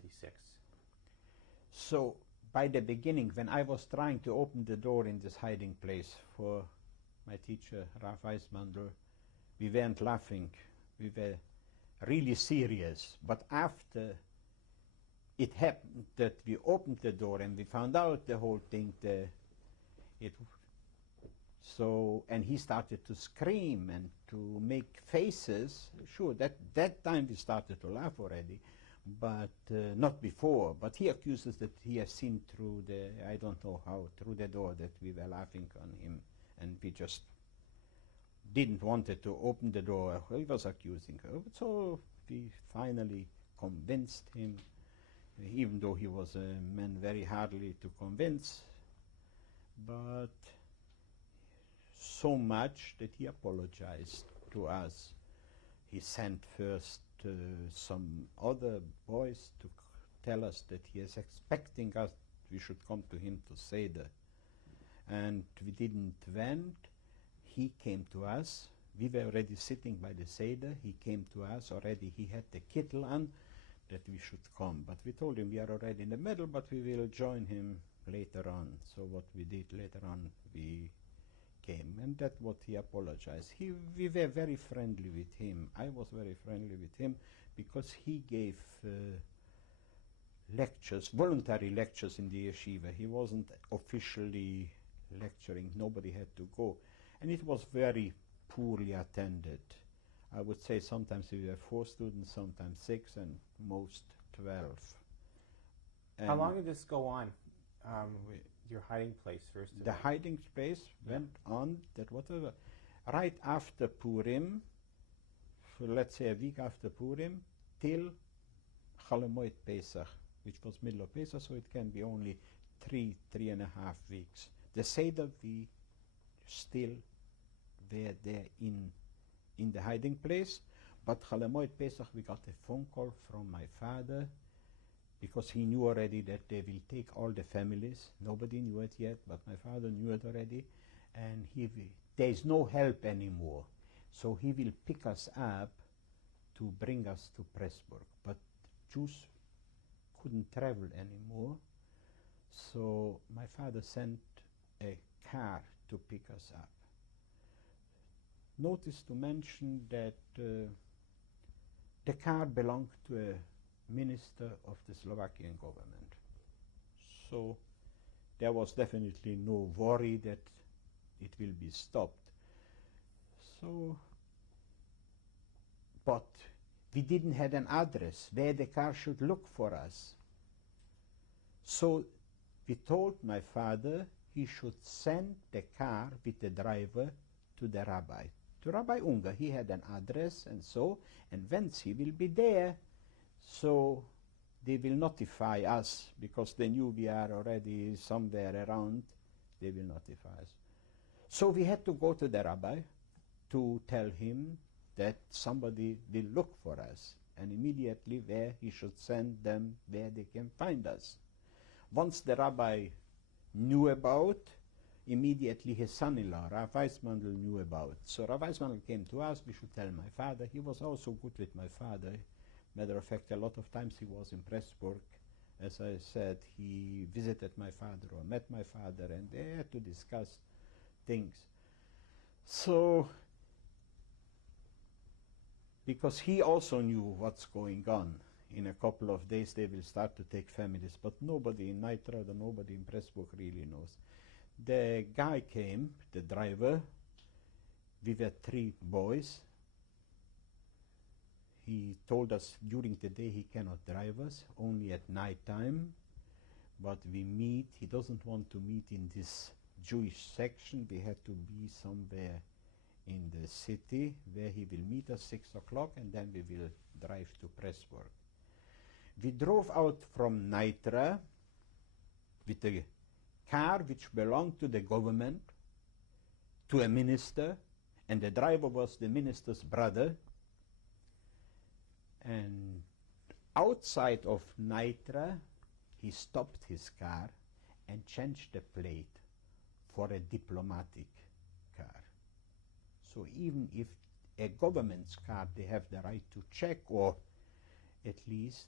1996. So by the beginning, when I was trying to open the door in this hiding place for my teacher, Ralph Weismandl, we weren't laughing. We were really serious. But after it happened that we opened the door and we found out the whole thing, and he started to scream and to make faces. Sure, that time we started to laugh already, but not before. But he accuses that he has seen through the, I don't know how, through the door that we were laughing on him, and we just didn't want to open the door. He was accusing her. So we finally convinced him, even though he was a man very hardly to convince, but so much that he apologized to us. He sent first some other boys to tell us that he is expecting us, we should come to him to Seder. And we didn't went. He came to us. We were already sitting by the Seder. He came to us already. He had the kittel on that we should come. But we told him we are already in the middle, but we will join him later on. So what we did later on, we came. And that's what he apologized. We were very friendly with him. I was very friendly with him because he gave lectures, voluntary lectures in the yeshiva. He wasn't officially lecturing. Nobody had to go. And it was very poorly attended. I would say sometimes we were 4 students, sometimes 6, and most 12. And how long did this go on? Your hiding place first? The hiding place went on, that whatever, right after Purim, for let's say a week after Purim, till Chalamoid Pesach, which was middle of Pesach, so it can be only 3.5 weeks. The Seder we still were there in the hiding place, but Chalamoid Pesach we got a phone call from my father, because he knew already that they will take all the families. Nobody knew it yet, but my father knew it already, and there is no help anymore. So he will pick us up to bring us to Pressburg. But Jews couldn't travel anymore, so my father sent a car to pick us up. Notice to mention that the car belonged to a minister of the Slovakian government. So there was definitely no worry that it will be stopped. So, but we didn't have an address where the car should look for us. So we told my father he should send the car with the driver to the rabbi. To Rabbi Unger, he had an address and so, and whence he will be there. So they will notify us, because they knew we are already somewhere around, they will notify us. So we had to go to the rabbi to tell him that somebody will look for us, and immediately where he should send them, where they can find us. Once the rabbi knew about, immediately his son-in-law, Rav Weismandl, knew about. So Rav Weismandl came to us, we should tell my father. He was also good with my father. Matter of fact, a lot of times he was in Pressburg. As I said, he visited my father or met my father, and they had to discuss things. So, because he also knew what's going on, in a couple of days they will start to take families, but nobody in Nitra or nobody in Pressburg really knows. The guy came, the driver. We were 3 boys. He told us during the day he cannot drive us, only at night time. But we meet, he doesn't want to meet in this Jewish section. We had to be somewhere in the city where he will meet us 6 o'clock, and then we will drive to Pressburg. We drove out from Nitra with a car which belonged to the government, to a minister, and the driver was the minister's brother. And outside of Nitra, he stopped his car and changed the plate for a diplomatic car. So even if a government's car, they have the right to check, or at least,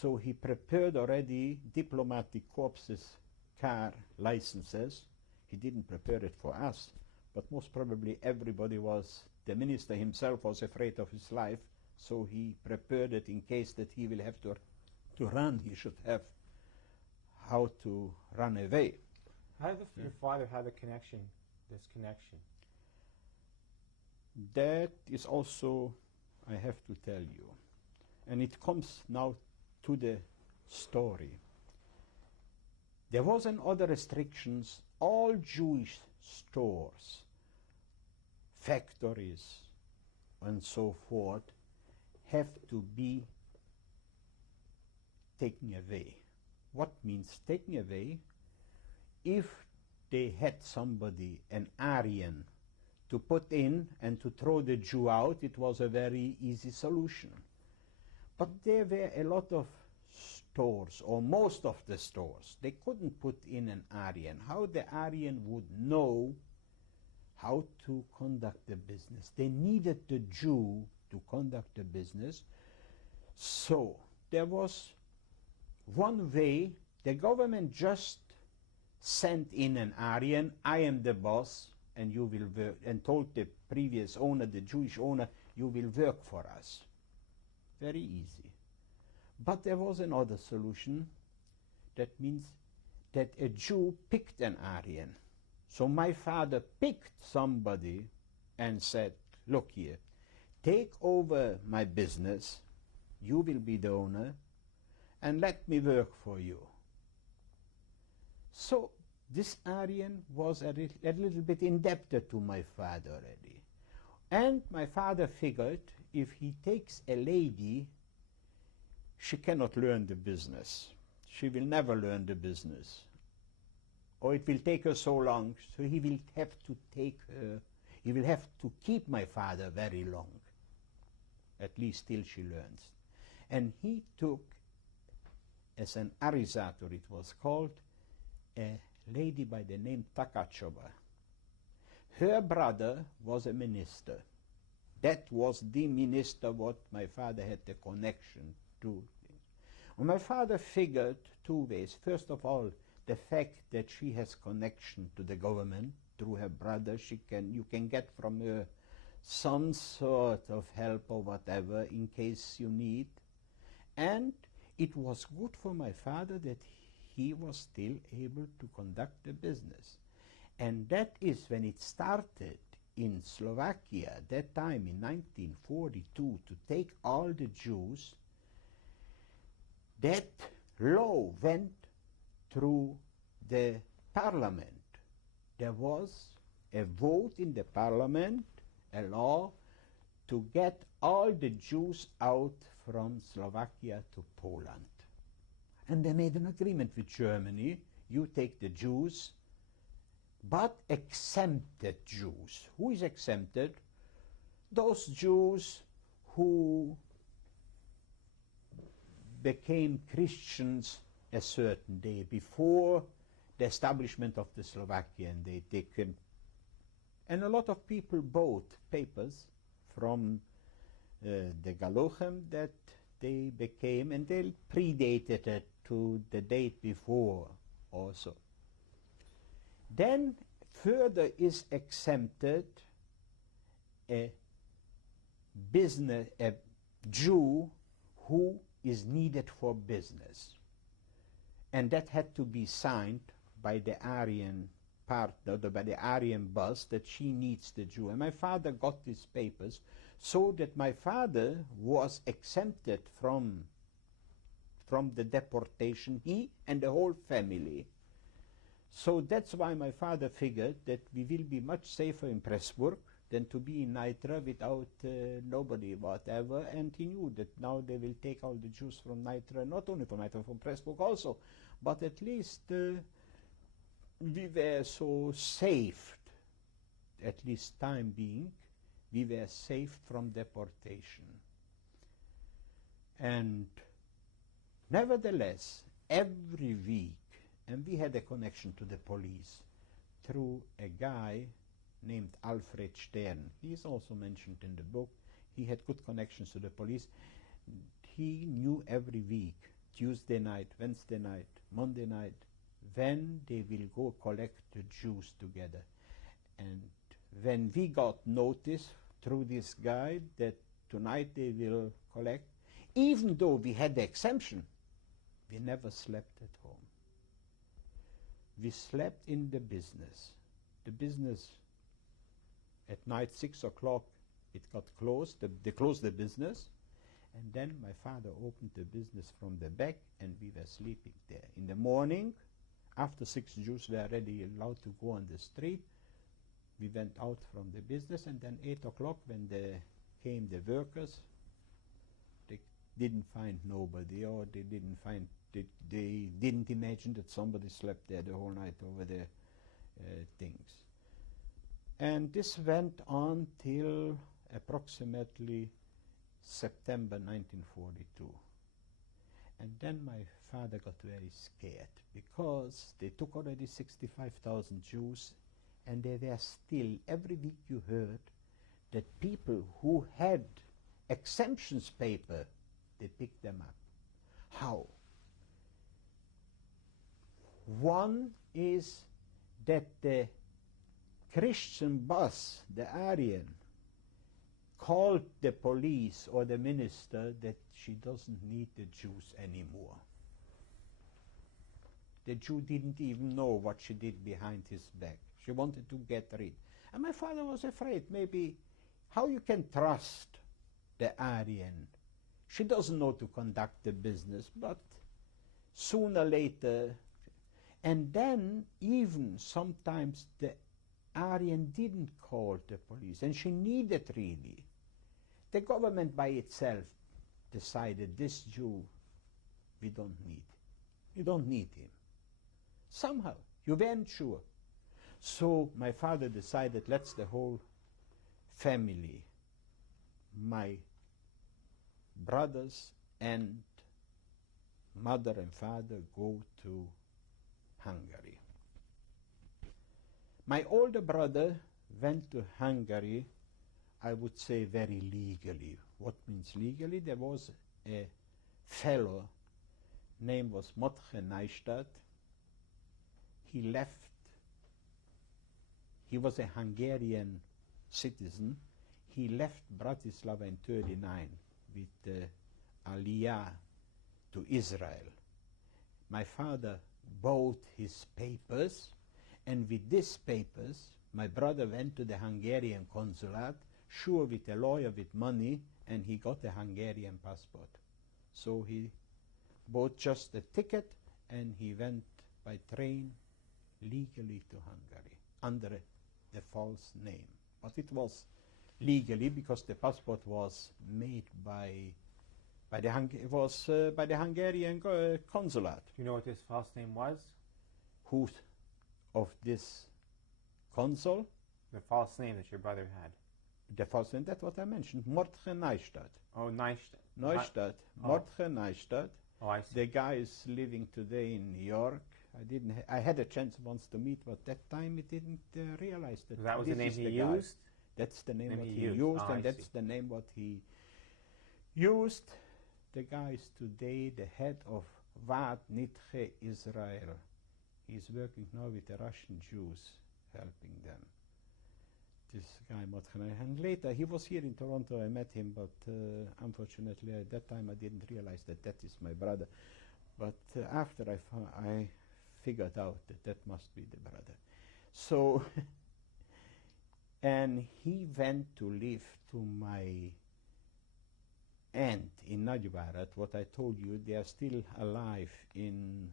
So he prepared already diplomatic corpses car licenses. He didn't prepare it for us, but most probably everybody was, the minister himself was afraid of his life, so he prepared it in case that he will have to run. He should have how to run away. How did your father have this connection? That is also, I have to tell you, and it comes now to the story. There was another restrictions. All Jewish stores, factories, and so forth have to be taken away. What means taken away? If they had somebody, an Aryan, to put in and to throw the Jew out, it was a very easy solution. But there were a lot of stores, or most of the stores, they couldn't put in an Aryan. How the Aryan would know how to conduct the business? They needed the Jew to conduct the business. So there was one way. The government just sent in an Aryan, I am the boss, and you will work, and told the previous owner, the Jewish owner, you will work for us. Very easy. But there was another solution. That means that a Jew picked an Aryan. So my father picked somebody and said, look here, take over my business, you will be the owner, and let me work for you. So this Aryan was a little bit indebted to my father already. And my father figured if he takes a lady, she cannot learn the business. She will never learn the business. Or it will take her so long, so he will have to take her, he will have to keep my father very long, at least till she learns. And he took, as an arizator it was called, a lady by the name Takachova. Her brother was a minister. That was the minister what my father had the connection to. And my father figured two ways. First of all, the fact that she has connection to the government through her brother, you can get from her some sort of help or whatever in case you need. And it was good for my father that he was still able to conduct the business. And that is when it started in Slovakia, that time in 1942, to take all the Jews. That law went through the parliament. There was a vote in the parliament, a law to get all the Jews out from Slovakia to Poland. And they made an agreement with Germany. You take the Jews, but exempted Jews. Who is exempted? Those Jews who became Christians a certain day before the establishment of the Slovakian. And a lot of people bought papers from the Galochem that they became, and they predated it to the date before also. Then further is exempted a Jew who is needed for business. And that had to be signed by the Aryan partner, by the Aryan boss, that she needs the Jew. And my father got these papers so that my father was exempted from the deportation, he and the whole family. So that's why my father figured that we will be much safer in Pressburg than to be in Nitra without nobody whatever. And he knew that now they will take all the Jews from Nitra, not only from Nitra, from Pressburg also. But at least we were so saved, at least time being, we were saved from deportation. And nevertheless, every week, and we had a connection to the police through a guy named Alfred Stern. He is also mentioned in the book. He had good connections to the police. He knew every week Tuesday night, Wednesday night, Monday night, when they will go collect the Jews together. And when we got notice through this guy that tonight they will collect, even though we had the exemption, we never slept at home. We slept in the business. The business at night, 6 o'clock, it got closed. They closed the business. And then my father opened the business from the back, and we were sleeping there. In the morning, after 6 Jews were already allowed to go on the street, we went out from the business, and then 8 o'clock when came the workers, they didn't find nobody, or they didn't imagine that somebody slept there the whole night over the things. And this went on till approximately September 1942. And then my father got very scared because they took already 65,000 Jews, and there were still, every week you heard that people who had exemptions paper, they picked them up. How? One is that the Christian boss, the Aryan, called the police or the minister that she doesn't need the Jews anymore. The Jew didn't even know what she did behind his back. She wanted to get rid. And my father was afraid, maybe, how you can trust the Aryan? She doesn't know to conduct the business, but sooner or later, and then even sometimes the Aryan didn't call the police, and she needed really. The government by itself decided this Jew, we don't need. You don't need him. Somehow, you weren't sure. So my father decided, let's the whole family, my brothers and mother and father, go to Hungary. My older brother went to Hungary, I would say very legally. What means legally? There was a fellow, name was Motche Neustadt. He left, he was a Hungarian citizen. He left Bratislava in 1939 with Aliyah to Israel. My father bought his papers, and with these papers, my brother went to the Hungarian consulate, sure with a lawyer with money, and he got a Hungarian passport. So he bought just a ticket, and he went by train legally to Hungary under the false name. But it was legally because the passport was made by the Hungarian consulate. Do you know what his false name was? Who of this consul? The false name that your brother had. The false name, that's what I mentioned, Mordche Neustadt. Oh, Neustadt. Neustadt, Mordche Neustadt. Oh, I see. The guy is living today in New York. I had a chance once to meet, but that time I didn't realize that. That was this the name is he the guy. used? That's the name what he used. used, Oh, and I that's see. the name what he used. The guy is today the head of Vad Nitche Israel. He's working now with the Russian Jews, helping them. This guy, Motche, and later he was here in Toronto. I met him, but unfortunately at that time I didn't realize that that is my brother. But after I figured out that that must be the brother. So, and he went to live to my aunt in Nagyvárad. What I told you, they are still alive in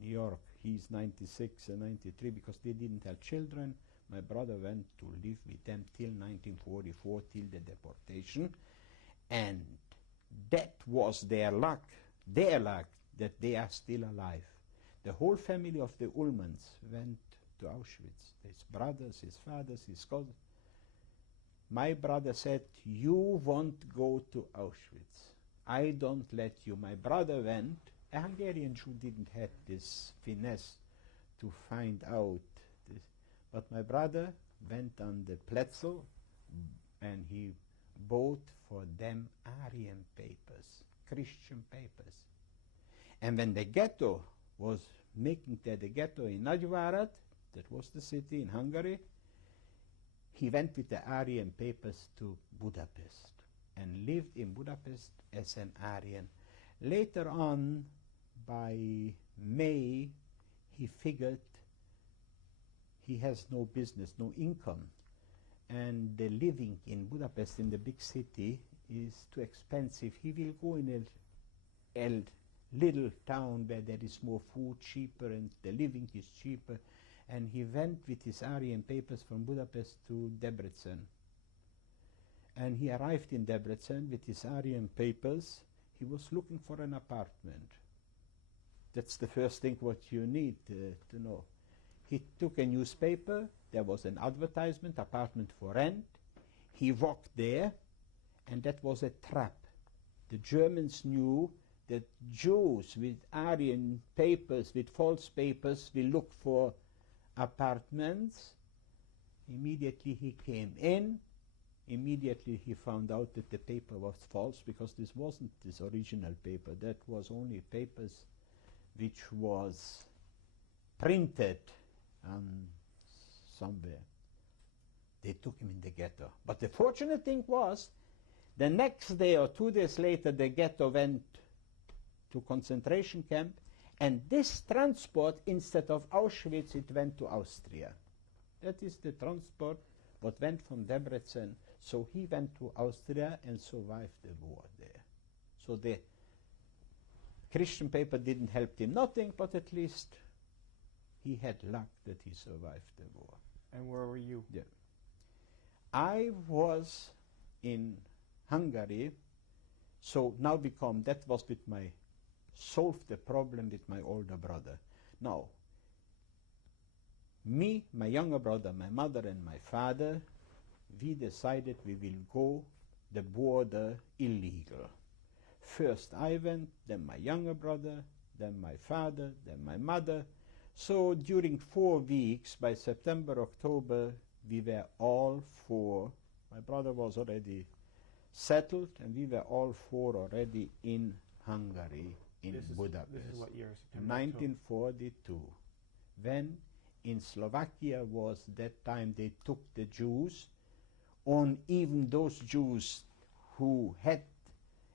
New York. He's 96 and 93 because they didn't have children. My brother went to live with them till 1944, till the deportation. And that was their luck that they are still alive. The whole family of the Ullmans went to Auschwitz. His brothers, his fathers, his cousins. My brother said, you won't go to Auschwitz. I don't let you. My brother went. A Hungarian Jew didn't have this finesse to find out this. But my brother went on the Pletzel and he bought for them Aryan papers, Christian papers. And when the ghetto was making the ghetto in Nagyvárad, that was the city in Hungary, he went with the Aryan papers to Budapest and lived in Budapest as an Aryan. Later on, by May, he figured he has no business, no income, and the living in Budapest, in the big city, is too expensive. He will go in a little town where there is more food, cheaper, and the living is cheaper. And he went with his Aryan papers from Budapest to Debrecen. And he arrived in Debrecen with his Aryan papers. He was looking for an apartment. That's the first thing what you need to know. He took a newspaper. There was an advertisement, apartment for rent. He walked there, and that was a trap. The Germans knew that Jews with Aryan papers, with false papers, will look for apartments. Immediately he came in. Immediately he found out that the paper was false, because this wasn't this original paper. That was only papers which was printed somewhere. They took him in the ghetto. But the fortunate thing was, the next day or 2 days later, the ghetto went to concentration camp, and this transport, instead of Auschwitz, it went to Austria. That is the transport what went from Debrecen. So he went to Austria and survived the war there. So the Christian paper didn't help him nothing, but at least he had luck that he survived the war. And where were you? Yeah. I was in Hungary, so now that was with my, solved the problem with my older brother. Now, me, my younger brother, my mother and my father, we decided we will go the border illegal. First I went, then my younger brother, then my father, then my mother. So during 4 weeks, by September, October, we were all 4. My brother was already settled, and we were all 4 already in Hungary, in Budapest. This is what year? September, 1942. When in Slovakia was that time they took the Jews, on even those Jews who had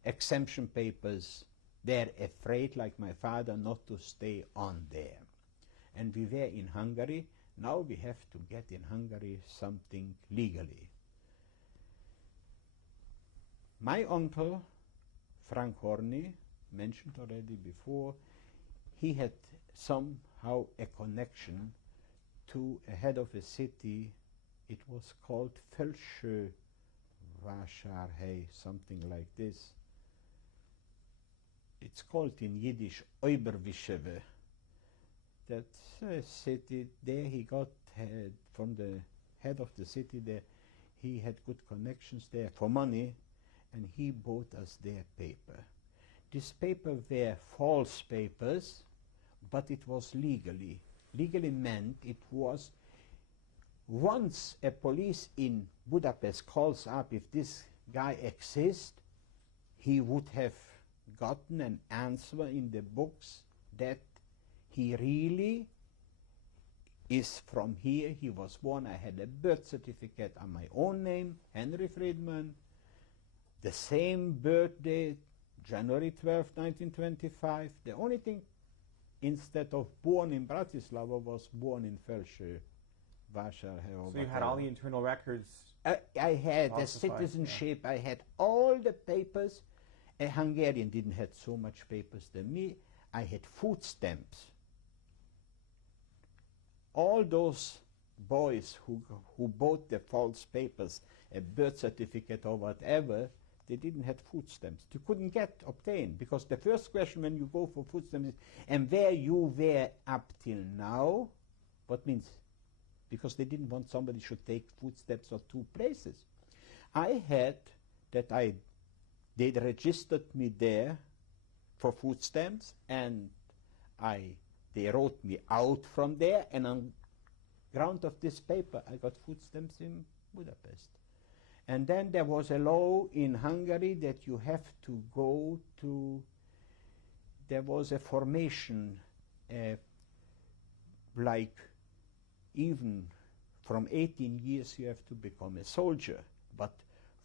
exemption papers, they're afraid, like my father, not to stay on there. And we were in Hungary. Now we have to get in Hungary something legally. My uncle, Frank Horny, mentioned already before, he had somehow a connection to a head of a city. It was called Felső Vásárhely, something like this. It's called in Yiddish Oiberwischewe. That's a city. There he got, from the head of the city there, he had good connections there for money, and he bought us their paper. This paper were false papers, but it was legally. Legally meant it was, once a police in Budapest calls up if this guy exists, he would have gotten an answer in the books that he really is from here. He was born. I had a birth certificate on my own name, Henry Friedman. The same birthday, January 12, 1925. The only thing, instead of born in Bratislava, was born in Felső Vásárhely. So you had all the internal records? I had the falsified, citizenship. Yeah. I had all the papers. A Hungarian didn't have so much papers than me. I had food stamps. All those boys who bought the false papers, a birth certificate or whatever, they didn't have food stamps. You couldn't obtain, because the first question when you go for food stamps is, and where you were up till now, what means? Because they didn't want somebody should take food stamps of 2 places. I had that they registered me there for food stamps, and they wrote me out from there, and on ground of this paper I got food stamps in Budapest. And then there was a law in Hungary that you have to go to there was a formation, like even from 18 years you have to become a soldier, but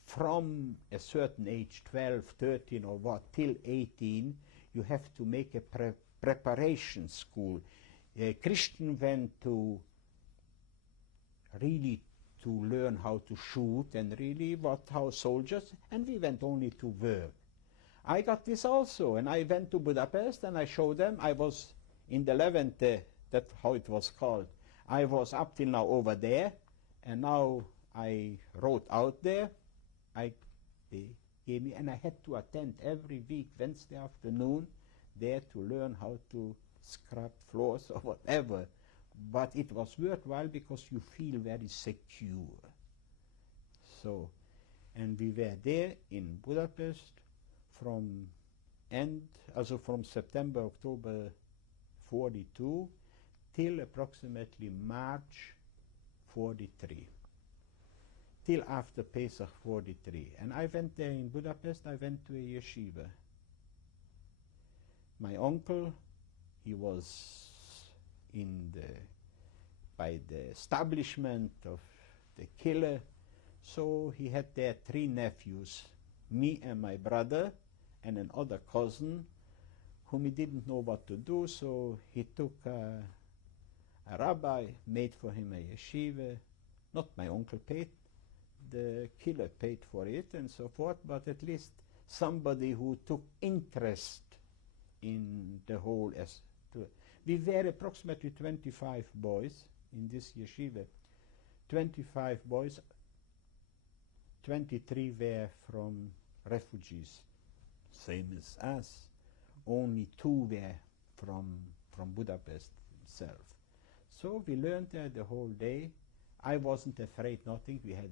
from a certain age, 12, 13 or what, till 18, you have to make a preparation school. Christian went to really to learn how to shoot and really how soldiers, and we went only to work. I got this also, and I went to Budapest and I showed them. I was in the Levante, that's how it was called. I was up till now over there, and now I wrote out there. They gave me, and I had to attend every week, Wednesday afternoon, there to learn how to scrub floors or whatever. But it was worthwhile because you feel very secure. So, and we were there in Budapest from September, October 42 till approximately March 43. Till after Pesach 43. And I went there in Budapest, I went to a yeshiva. My uncle, he was by the establishment of the killer, so he had there 3 nephews, me and my brother, and another cousin, whom he didn't know what to do, so he took a rabbi, made for him a yeshiva. Not my uncle paid, the killer paid for it and so forth, but at least somebody who took interest in the whole. We were approximately 25 boys in this yeshiva. 25 boys, 23 were from refugees, same as us. Only 2 were from Budapest itself. So we learned there the whole day. I wasn't afraid nothing. We had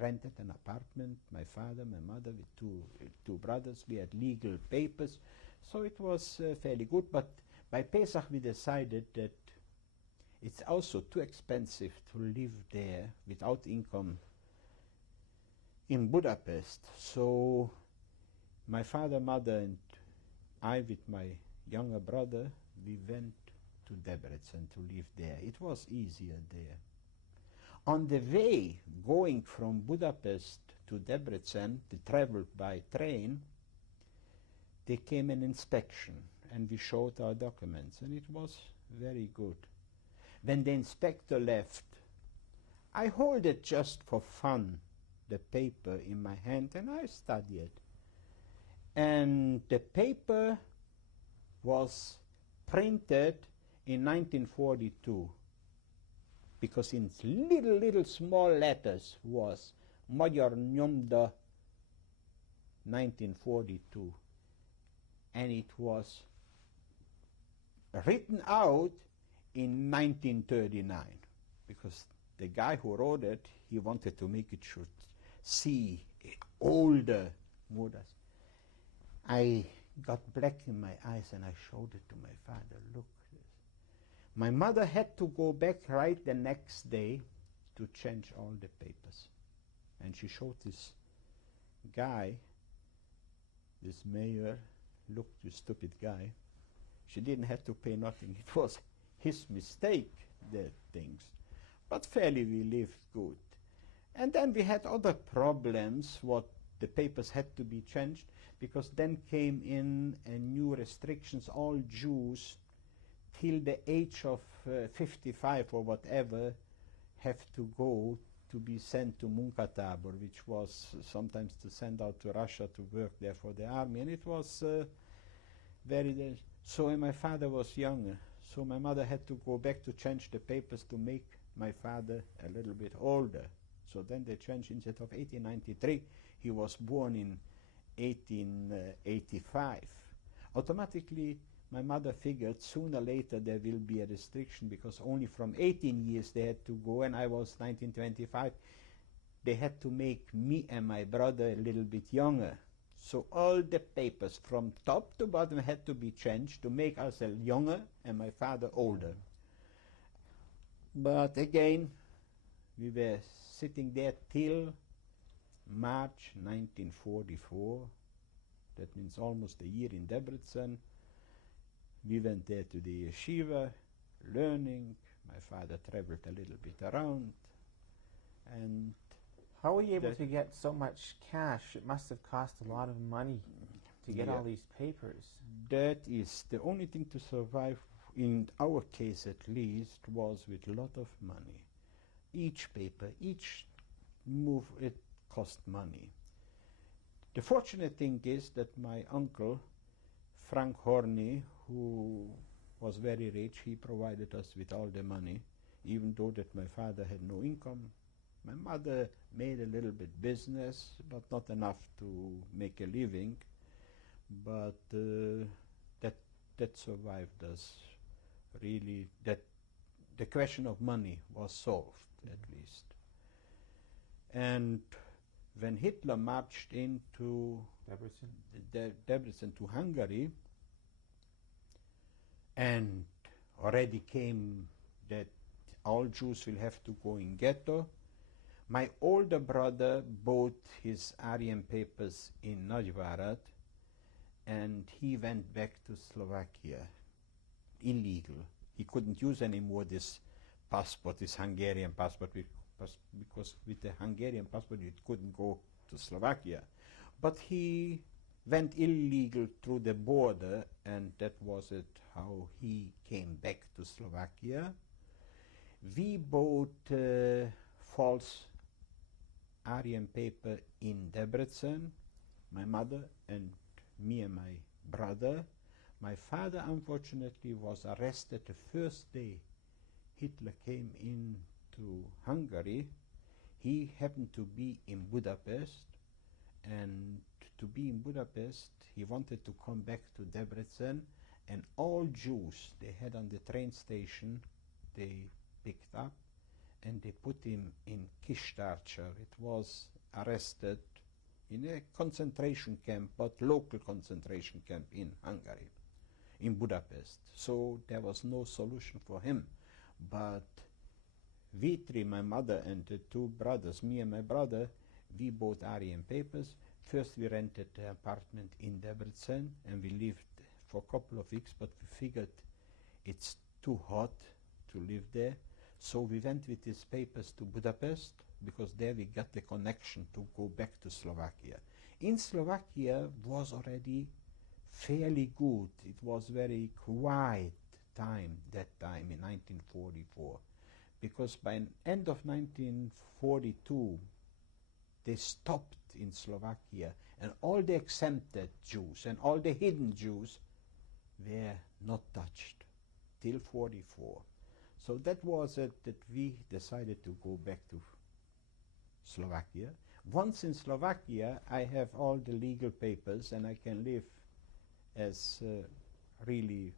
rented an apartment, my father, my mother, with two brothers. We had legal papers, so it was fairly good. But by Pesach we decided that it's also too expensive to live there without income in Budapest. So my father, mother, and I, with my younger brother, we went to Debrecen to live there. It was easier there. On the way going from Budapest to Debrecen, they traveled by train, there came an inspection and we showed our documents, and it was very good. When the inspector left, I hold it just for fun, the paper in my hand, and I studied. And the paper was printed in 1942, because in little small letters was Magyar Nyomda 1942, and it was written out in 1939, because the guy who wrote it, he wanted to make it should see older Buddhas. I got black in my eyes and I showed it to my father. Look, this. My mother had to go back right the next day to change all the papers. And she showed this guy, this mayor, look, you stupid guy. She didn't have to pay nothing. It was his mistake, the things. But fairly we lived good. And then we had other problems, what the papers had to be changed, because then came in new restrictions. All Jews till the age of 55 or whatever have to go to be sent to Munkatabor, which was sometimes to send out to Russia to work there for the army. And it was very... So my father was younger, so my mother had to go back to change the papers to make my father a little bit older. So then they changed, instead of 1893, he was born in 1885. Automatically, my mother figured sooner or later there will be a restriction, because only from 18 years they had to go, and I was 1925. They had to make me and my brother a little bit younger. So all the papers from top to bottom had to be changed to make us younger and my father older. But again, we were sitting there till March 1944. That means almost a year in Debrecen. We went there to the yeshiva, learning. My father traveled a little bit around, and how were you able to get so much cash? It must have cost a lot of money to get all these papers. That is the only thing to survive, in our case at least, was with a lot of money. Each paper, each move, it cost money. The fortunate thing is that my uncle, Frank Horney, who was very rich, he provided us with all the money, even though that my father had no income. My mother made a little bit business, but not enough to make a living. But that survived us. Really, that the question of money was solved, at least. And when Hitler marched into Debrecen to Hungary, and already came that all Jews will have to go in ghetto, my older brother bought his Aryan papers in Nagyvárad, and he went back to Slovakia, illegal. He couldn't use anymore this passport, this Hungarian passport, because with the Hungarian passport it couldn't go to Slovakia. But he went illegal through the border, and that was it, how he came back to Slovakia. We bought false Aryan paper in Debrecen, my mother and me and my brother. My father, unfortunately, was arrested the first day Hitler came into Hungary. He happened to be in Budapest, and to be in Budapest, he wanted to come back to Debrecen, and all Jews they had on the train station, they picked up, and they put him in Kistarcha. It was arrested in a concentration camp, but local concentration camp in Hungary, in Budapest. So there was no solution for him. But we three, my mother and the two brothers, me and my brother, we bought Aryan papers. First we rented an apartment in Debrecen, and we lived for a couple of weeks, but we figured it's too hot to live there. So we went with these papers to Budapest, because there we got the connection to go back to Slovakia. In Slovakia was already fairly good. It was very quiet time, that time in 1944, because by the end of 1942 they stopped in Slovakia, and all the exempted Jews and all the hidden Jews were not touched till 44. So that was it, that we decided to go back to Slovakia. Once in Slovakia, I have all the legal papers, and I can live as really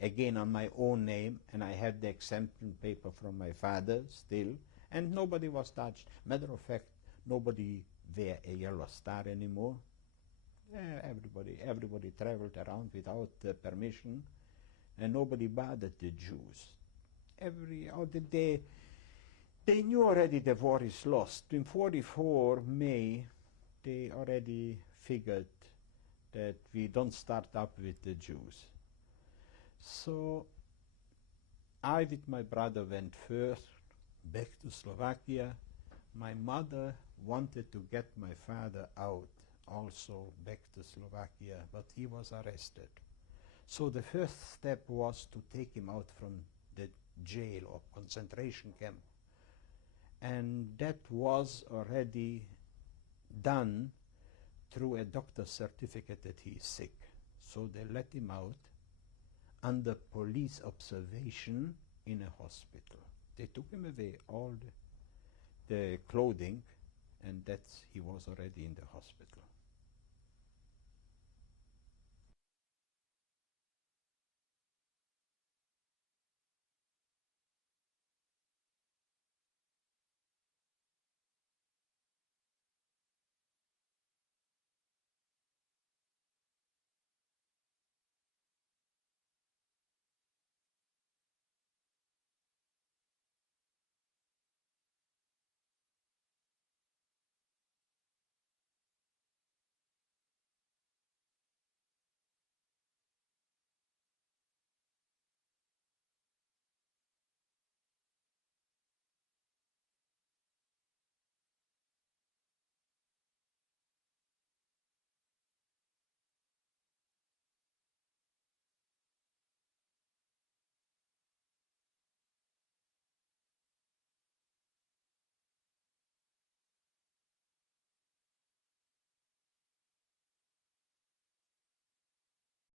again on my own name, and I had the exemption paper from my father still, and nobody was touched. Matter of fact, nobody wear a yellow star anymore. Everybody traveled around without permission, and nobody bothered the Jews. They knew already the war is lost. In 44 May, they already figured that we don't start up with the Jews. So I with my brother went first back to Slovakia. My mother wanted to get my father out also back to Slovakia, but he was arrested. So the first step was to take him out from the jail or concentration camp. And that was already done through a doctor's certificate that he is sick. So they let him out under police observation in a hospital. They took him away all the clothing, and he was already in the hospital.